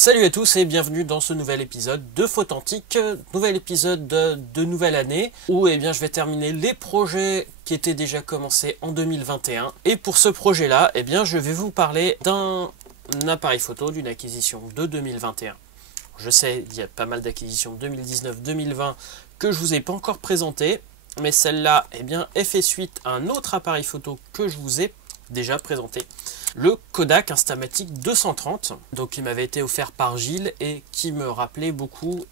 Salut à tous et bienvenue dans ce nouvel épisode de Photantique, nouvel épisode de nouvelle année où je vais terminer les projets qui étaient déjà commencés en 2021. Et pour ce projet-là, je vais vous parler d'un appareil photo, d'une acquisition de 2021. Je sais, il y a pas mal d'acquisitions 2019-2020 que je vous ai pas encore présentées, mais celle-là, elle fait suite à un autre appareil photo que je vous ai déjà présenté. Le Kodak Instamatic 230, donc qui m'avait été offert par Gilles et qui me rappelait beaucoup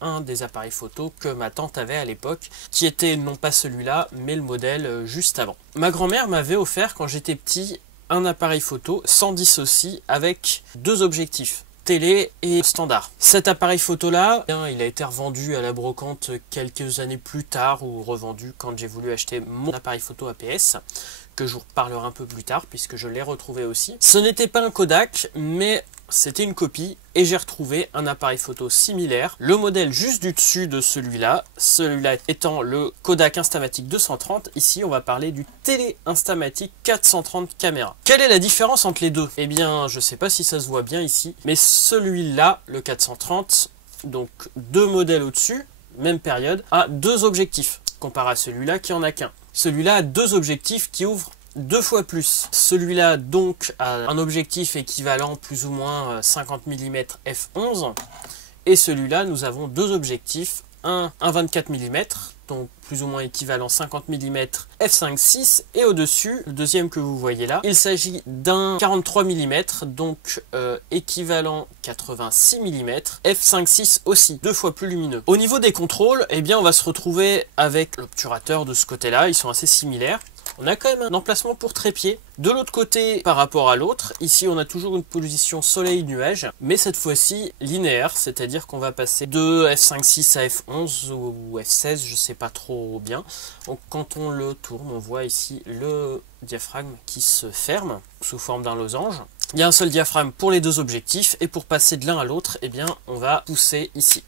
un des appareils photo que ma tante avait à l'époque, qui était non pas celui-là, mais le modèle juste avant. Ma grand-mère m'avait offert quand j'étais petit un appareil photo 110 aussi avec deux objectifs, télé et standard. Cet appareil photo là, il a été revendu à la brocante quelques années plus tard ou revendu quand j'ai voulu acheter mon appareil photo APS, que je vous reparlerai un peu plus tard puisque je l'ai retrouvé aussi. Ce n'était pas un Kodak, mais c'était une copie et j'ai retrouvé un appareil photo similaire, le modèle juste du dessus de celui-là étant le Kodak Instamatic 230. Ici on va parler du Télé Instamatic 430 caméra. Quelle est la différence entre les deux? Je sais pas si ça se voit bien ici, mais celui-là, le 430, donc deux modèles au-dessus, même période, a deux objectifs, comparé à celui-là qui en a qu'un. Celui-là a deux objectifs qui ouvrent deux fois plus. Celui-là donc a un objectif équivalent plus ou moins 50 mm f11 et celui-là nous avons deux objectifs, un 24 mm donc plus ou moins équivalent 50 mm f5.6 et au-dessus, le deuxième que vous voyez là, il s'agit d'un 43 mm donc équivalent 86 mm f5.6 aussi, deux fois plus lumineux. Au niveau des contrôles, on va se retrouver avec l'obturateur de ce côté-là, ils sont assez similaires. On a quand même un emplacement pour trépied. De l'autre côté, par rapport à l'autre, ici on a toujours une position soleil-nuage, mais cette fois-ci linéaire, c'est-à-dire qu'on va passer de f5.6 à f11 ou f16, je sais pas trop bien. Donc quand on le tourne, on voit ici le diaphragme qui se ferme sous forme d'un losange. Il y a un seul diaphragme pour les deux objectifs, et pour passer de l'un à l'autre, on va pousser ici.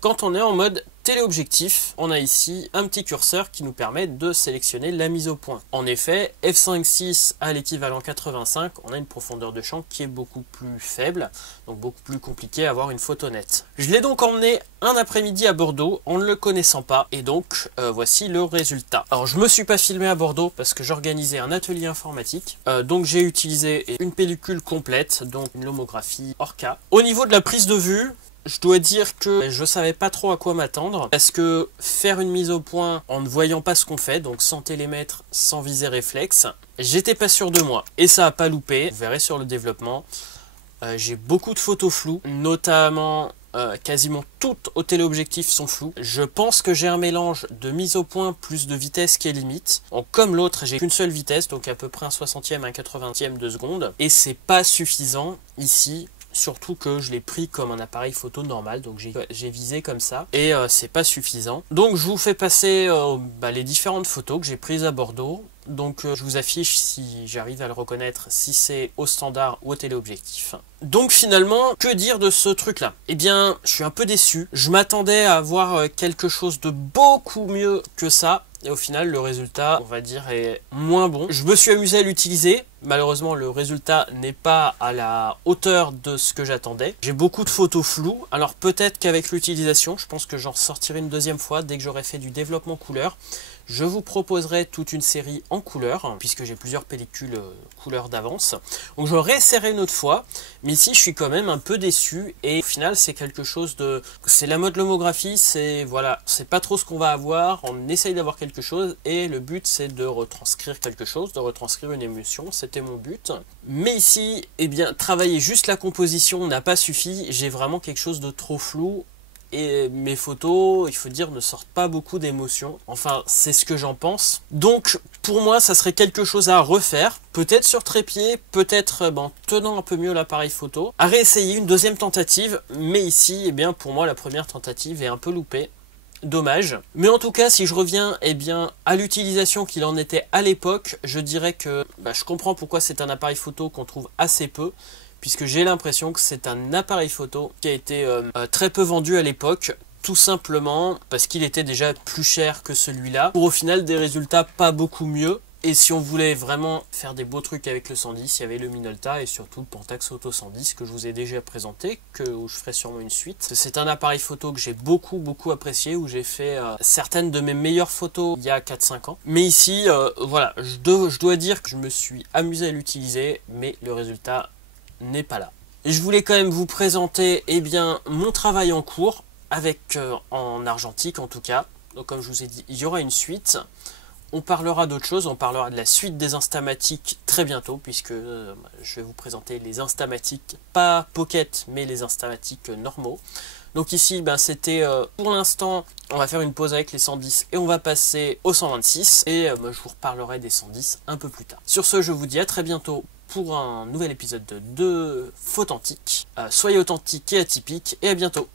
Quand on est en mode téléobjectif, on a ici un petit curseur qui nous permet de sélectionner la mise au point. En effet, f5.6 à l'équivalent 85, on a une profondeur de champ qui est beaucoup plus faible, donc beaucoup plus compliqué à avoir une photo nette. Je l'ai donc emmené un après-midi à Bordeaux en ne le connaissant pas, et donc voici le résultat. Alors je me suis pas filmé à Bordeaux parce que j'organisais un atelier informatique, donc j'ai utilisé une pellicule complète, donc une lomographie Orca. Au niveau de la prise de vue, je dois dire que je savais pas trop à quoi m'attendre parce que faire une mise au point en ne voyant pas ce qu'on fait, donc sans télémètre, sans visée réflexe, j'étais pas sûr de moi et ça a pas loupé. Vous verrez sur le développement, j'ai beaucoup de photos floues, notamment quasiment toutes au téléobjectif sont floues. Je pense que j'ai un mélange de mise au point plus de vitesse qui est limite. Donc, comme l'autre, j'ai qu'une seule vitesse, donc à peu près un 60e, un 80e de seconde, et c'est pas suffisant ici. Surtout que je l'ai pris comme un appareil photo normal, donc j'ai visé comme ça, et c'est pas suffisant. Donc je vous fais passer les différentes photos que j'ai prises à Bordeaux. Donc je vous affiche si j'arrive à le reconnaître, si c'est au standard ou au téléobjectif. Donc finalement, que dire de ce truc-là? Je suis un peu déçu. Je m'attendais à avoir quelque chose de beaucoup mieux que ça. Et au final, le résultat, on va dire, est moins bon. Je me suis amusé à l'utiliser. Malheureusement, le résultat n'est pas à la hauteur de ce que j'attendais. J'ai beaucoup de photos floues. Alors peut-être qu'avec l'utilisation, je pense que j'en ressortirai une deuxième fois dès que j'aurai fait du développement couleur. Je vous proposerai toute une série en couleur, puisque j'ai plusieurs pellicules couleur d'avance. Donc je réessayerai une autre fois, mais ici je suis quand même un peu déçu, et au final c'est quelque chose de... C'est la mode lomographie, c'est pas trop ce qu'on va avoir, on essaye d'avoir quelque chose, et le but c'est de retranscrire quelque chose, de retranscrire une émotion, c'était mon but. Mais ici, travailler juste la composition n'a pas suffi, j'ai vraiment quelque chose de trop flou, et mes photos, il faut dire, ne sortent pas beaucoup d'émotions. Enfin, c'est ce que j'en pense. Donc, pour moi, ça serait quelque chose à refaire. Peut-être sur trépied, peut-être tenant un peu mieux l'appareil photo. À réessayer une deuxième tentative. Mais ici, pour moi, la première tentative est un peu loupée. Dommage. Mais en tout cas, si je reviens à l'utilisation qu'il en était à l'époque, je dirais que je comprends pourquoi c'est un appareil photo qu'on trouve assez peu, puisque j'ai l'impression que c'est un appareil photo qui a été très peu vendu à l'époque, tout simplement parce qu'il était déjà plus cher que celui-là, pour au final des résultats pas beaucoup mieux. Et si on voulait vraiment faire des beaux trucs avec le 110, il y avait le Minolta et surtout le Pentax Auto 110 que je vous ai déjà présenté, où je ferai sûrement une suite. C'est un appareil photo que j'ai beaucoup apprécié, où j'ai fait certaines de mes meilleures photos il y a 4-5 ans. Mais ici, voilà, je dois dire que je me suis amusé à l'utiliser, mais le résultat n'est pas là. Et je voulais quand même vous présenter mon travail en cours, en argentique en tout cas. Donc comme je vous ai dit, il y aura une suite. On parlera d'autre chose, on parlera de la suite des Instamatic très bientôt, puisque je vais vous présenter les Instamatic, pas Pocket, mais les Instamatic normaux. Donc ici, c'était pour l'instant, on va faire une pause avec les 110 et on va passer aux 126. Et je vous reparlerai des 110 un peu plus tard. Sur ce, je vous dis à très bientôt pour un nouvel épisode de Fautantique. Soyez authentiques et atypiques, et à bientôt.